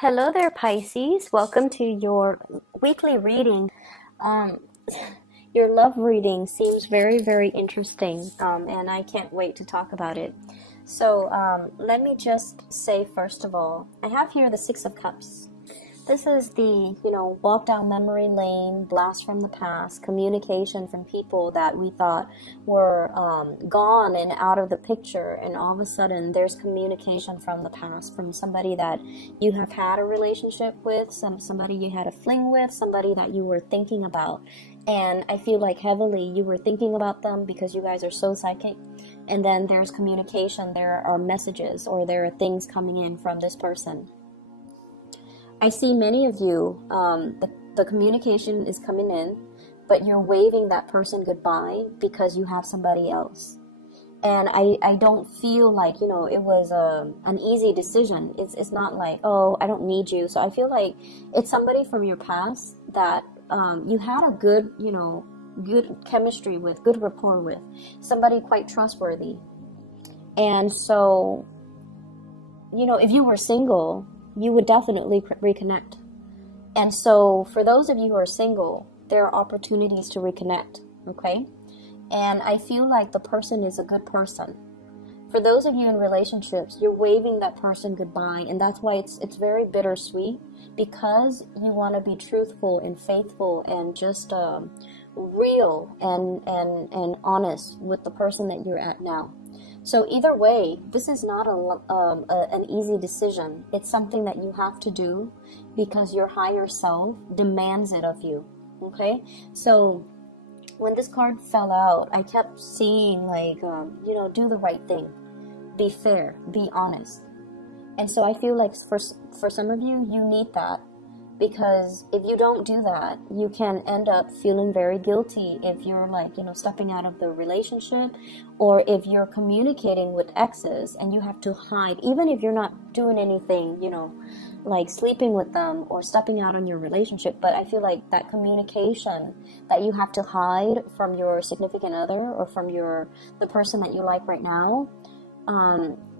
Hello there, Pisces. Welcome to your weekly reading. Um, your love reading seems very, very interesting, and I can't wait to talk about it. So, let me just say, first of all, I have here the Six of Cups. This is the, walk down memory lane, blast from the past, communication from people that we thought were gone and out of the picture. And all of a sudden, there's communication from the past, from somebody that you have had a relationship with, somebody you had a fling with, somebody that you were thinking about. And I feel like heavily you were thinking about them because you guys are so psychic. And then there's communication, there are messages, or there are things coming in from this person. I see many of you, the communication is coming in, but you're waving that person goodbye because you have somebody else. And I don't feel like, it was an easy decision. It's not like, oh, I don't need you. So I feel like it's somebody from your past that you had a good, good chemistry with, good rapport with, somebody quite trustworthy. And so, if you were single, you would definitely reconnect. And so for those of you who are single, there are opportunities to reconnect, okay? And I feel like the person is a good person. For those of you in relationships, you're waving that person goodbye, and that's why it's very bittersweet, because you want to be truthful and faithful and just real and honest with the person that you're at now. So either way, this is not an easy decision. It's something that you have to do because your higher self demands it of you, okay? So when this card fell out, I kept seeing like, do the right thing. Be fair, be honest. And so I feel like for some of you, you need that. Because if you don't do that, you can end up feeling very guilty if you're like, stepping out of the relationship, or if you're communicating with exes and you have to hide, even if you're not doing anything, like sleeping with them or stepping out on your relationship. But I feel like that communication that you have to hide from your significant other or from the person that you like right now,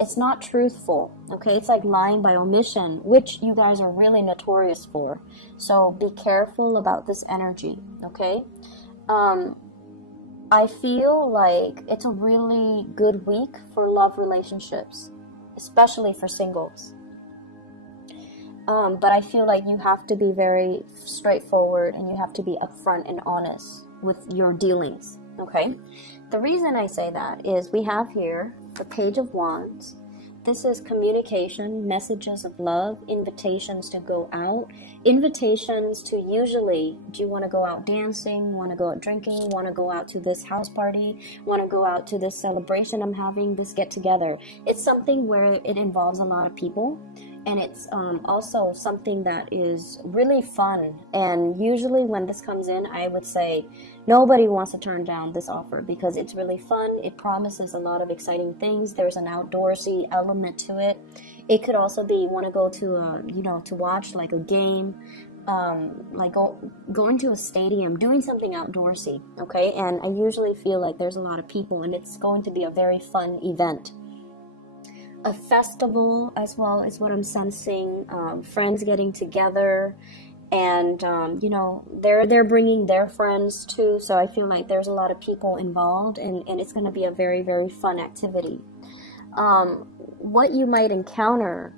it's not truthful, okay? It's like lying by omission, which you guys are really notorious for. So be careful about this energy, okay? I feel like it's a really good week for love relationships, especially for singles. But I feel like you have to be very straightforward and you have to be upfront and honest with your dealings, okay? The reason I say that is we have here the Page of Wands. This is communication, messages of love, invitations to go out, invitations to usually, do you want to go out dancing, want to go out drinking, want to go out to this house party, want to go out to this celebration I'm having, this get together. It's something where it involves a lot of people. And it's also something that is really fun. And usually when this comes in, I would say nobody wants to turn down this offer because it's really fun. It promises a lot of exciting things. There's an outdoorsy element to it. It could also be you want to go to, to watch like a game, like going to a stadium, doing something outdoorsy, okay? And I usually feel like there's a lot of people and it's going to be a very fun event. A festival as well is what I'm sensing, friends getting together, and they're bringing their friends too, so I feel like there's a lot of people involved, and it's going to be a very, very fun activity. What you might encounter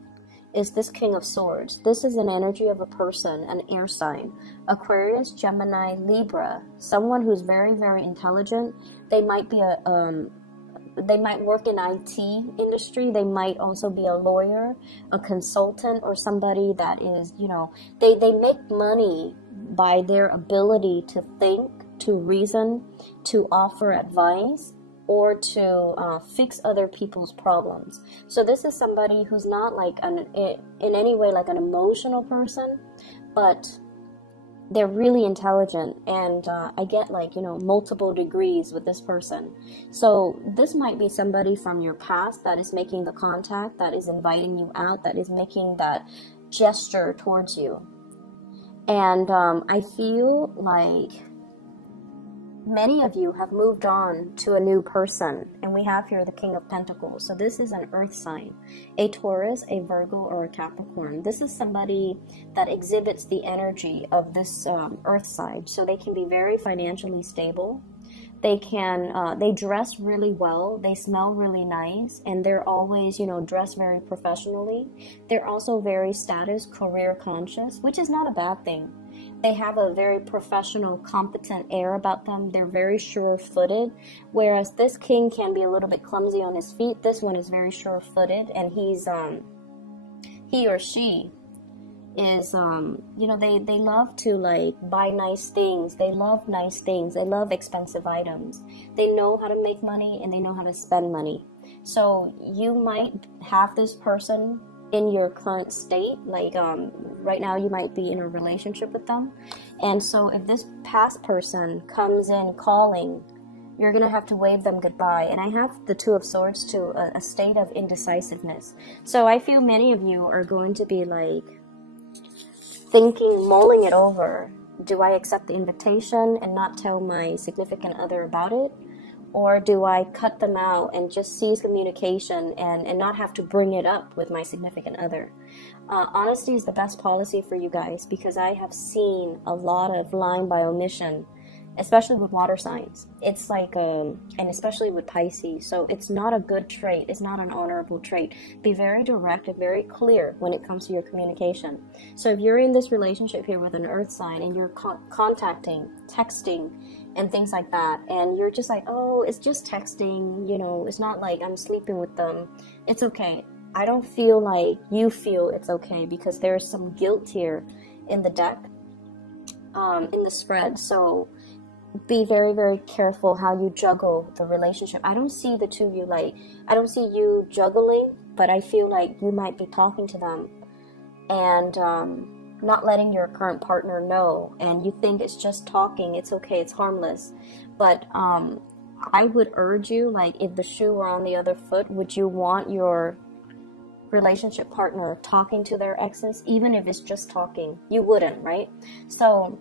is this King of Swords. This is an energy of a person, an air sign, Aquarius, Gemini, Libra, someone who's very, very intelligent. They might be they might work in IT industry. They might also be a lawyer, a consultant, or somebody that is, they make money by their ability to think, to reason, to offer advice, or to fix other people's problems. So this is somebody who's not like in any way like an emotional person, but they're really intelligent, and I get like, multiple degrees with this person. So this might be somebody from your past that is making the contact, that is inviting you out, that is making that gesture towards you. And I feel like many of you have moved on to a new person, and we have here the King of Pentacles. So this is an earth sign, a Taurus, a Virgo, or a Capricorn. This is somebody that exhibits the energy of this earth side. So they can be very financially stable. They can, they dress really well, they smell really nice, and they're always, you know, dressed very professionally. They're also very status, career conscious, which is not a bad thing. They have a very professional, competent air about them. They're very sure-footed, whereas this king can be a little bit clumsy on his feet. This one is very sure-footed, and he or she is, you know, they love to, like, buy nice things. They love nice things. They love expensive items. They know how to make money, and they know how to spend money. So you might have this person in your current state, like right now you might be in a relationship with them, and so if this past person comes in calling, you're gonna have to wave them goodbye. And I have the Two of Swords to a state of indecisiveness. So I feel many of you are going to be like thinking, mulling it over. Do I accept the invitation and not tell my significant other about it? Or do I cut them out and just cease communication and not have to bring it up with my significant other? Honesty is the best policy for you guys, because I have seen a lot of lying by omission, especially with water signs. It's like, and especially with Pisces. So it's not a good trait. It's not an honorable trait. Be very direct and very clear when it comes to your communication. So if you're in this relationship here with an earth sign and you're contacting, texting, and things like that, and you're just like, oh, it's just texting, you know, it's not like I'm sleeping with them, it's okay. I don't feel like you feel it's okay, because there's some guilt here in the deck, in the spread. So be very, very careful how you juggle the relationship. I don't see the two of you, like, I don't see you juggling, but I feel like you might be talking to them and not letting your current partner know, and you think it's just talking, it's okay, it's harmless. But I would urge you, like, if the shoe were on the other foot, would you want your relationship partner talking to their exes, even if it's just talking? You wouldn't, right? So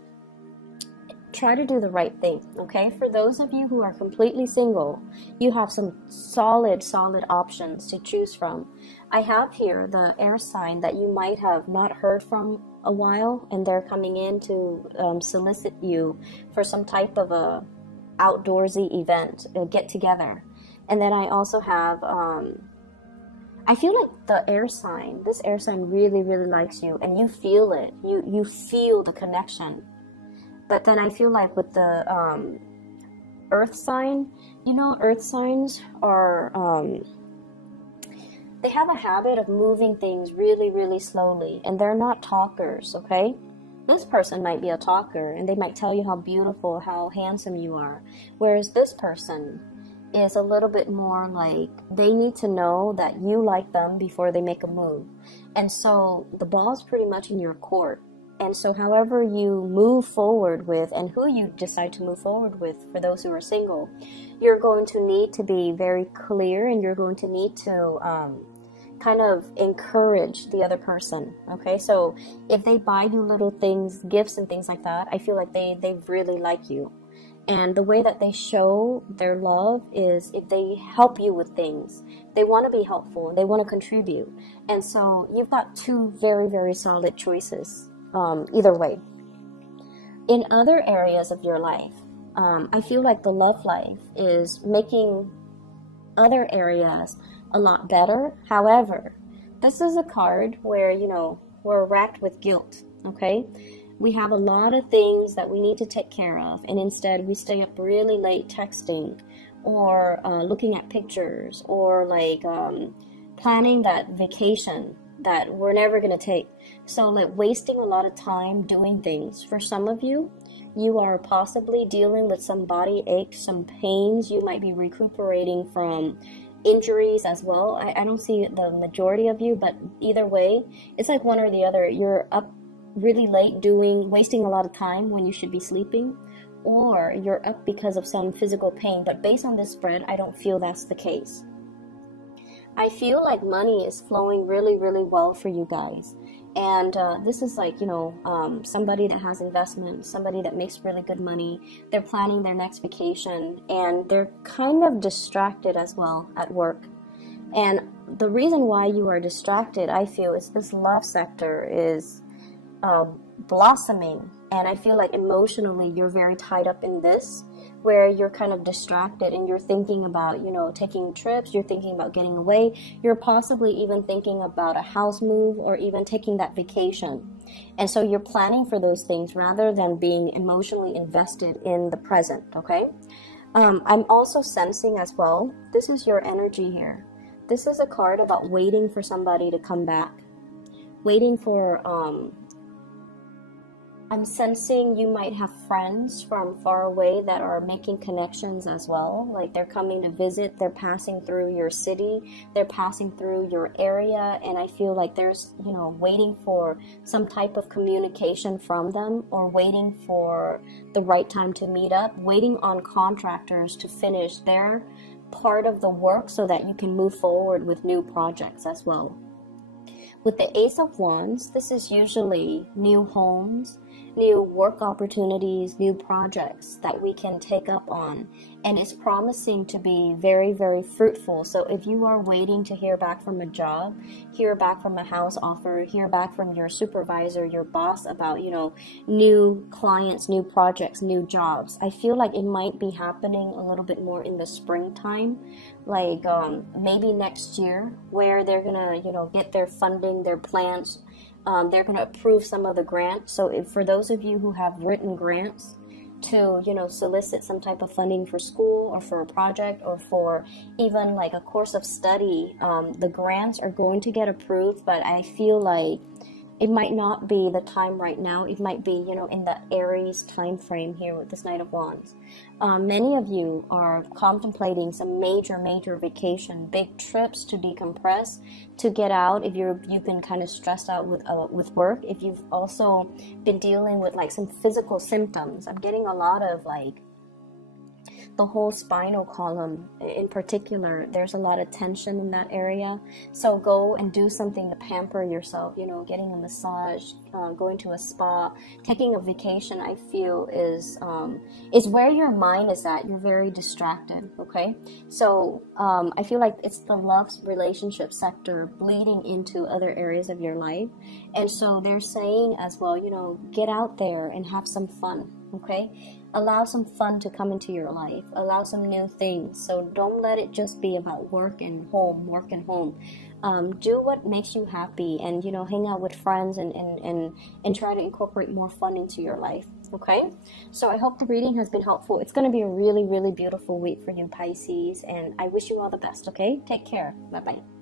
try to do the right thing, okay? For those of you who are completely single, you have some solid options to choose from. I have here the air sign that you might have not heard from a while, and they're coming in to solicit you for some type of a outdoorsy event, a get together. And then I also have, I feel like the air sign, this air sign really likes you, and you feel it. You feel the connection. But then I feel like with the earth sign, you know, earth signs are, they have a habit of moving things really slowly, and they're not talkers, okay? This person might be a talker, and they might tell you how beautiful, how handsome you are. Whereas this person is a little bit more like, they need to know that you like them before they make a move. And so the ball's pretty much in your court. And so however you move forward with, and who you decide to move forward with, for those who are single, you're going to need to be very clear, and you're going to need to kind of encourage the other person, okay? So if they buy you little things, gifts and things like that, I feel like they really like you. And the way that they show their love is if they help you with things. They want to be helpful, they want to contribute. And so you've got two very solid choices, either way. In other areas of your life, I feel like the love life is making other areas a lot better. However, this is a card where, you know, we're racked with guilt, okay? We have a lot of things that we need to take care of, and instead we stay up really late texting, or looking at pictures, or like planning that vacation that we're never going to take. So like wasting a lot of time doing things. For some of you, you are possibly dealing with some body aches, some pains. You might be recuperating from injuries as well. I don't see the majority of you, but either way, it's like one or the other. You're up really late wasting a lot of time when you should be sleeping, or you're up because of some physical pain. But based on this spread, I don't feel that's the case. I feel like money is flowing really, really well for you guys. And this is like, you know, somebody that has investment, somebody that makes really good money. They're planning their next vacation, and they're kind of distracted as well at work. And the reason why you are distracted, I feel, is this love sector is blossoming. And I feel like emotionally you're very tied up in this, where you're kind of distracted and you're thinking about, you know, taking trips, you're thinking about getting away, you're possibly even thinking about a house move or even taking that vacation. And so you're planning for those things rather than being emotionally invested in the present, okay? I'm also sensing as well, this is your energy here. This is a card about waiting for somebody to come back. Waiting for, I'm sensing you might have friends from far away that are making connections as well. Like they're coming to visit, they're passing through your city, they're passing through your area, and I feel like there's, you know, waiting for some type of communication from them, or waiting for the right time to meet up, waiting on contractors to finish their part of the work so that you can move forward with new projects as well. With the Ace of Wands, this is usually new homes, new work opportunities, new projects that we can take up on, and it's promising to be very, very fruitful. So if you are waiting to hear back from a job, hear back from a house offer, hear back from your supervisor, your boss about, you know, new clients, new projects, new jobs, I feel like it might be happening a little bit more in the springtime, like maybe next year, where they're gonna, you know, get their funding, their plans. They're going to approve some of the grants. So if, for those of you who have written grants to, you know, solicit some type of funding for school or for a project or for even like a course of study, the grants are going to get approved, but I feel like it might not be the time right now. It might be, you know, in the Aries time frame here with this Knight of Wands. Many of you are contemplating some major vacation, big trips to decompress, to get out. If you've been kind of stressed out with work, if you've also been dealing with like some physical symptoms, I'm getting a lot of like the whole spinal column in particular. There's a lot of tension in that area. So go and do something to pamper yourself, you know, getting a massage, going to a spa, taking a vacation, I feel is where your mind is at. You're very distracted, okay? So I feel like it's the love relationship sector bleeding into other areas of your life. And so they're saying as well, you know, get out there and have some fun, okay? Allow some fun to come into your life. Allow some new things. So don't let it just be about work and home, work and home. Do what makes you happy, and, you know, hang out with friends and try to incorporate more fun into your life. Okay? So I hope the reading has been helpful. It's going to be a really, really beautiful week for you, Pisces, and I wish you all the best, okay? Take care. Bye-bye.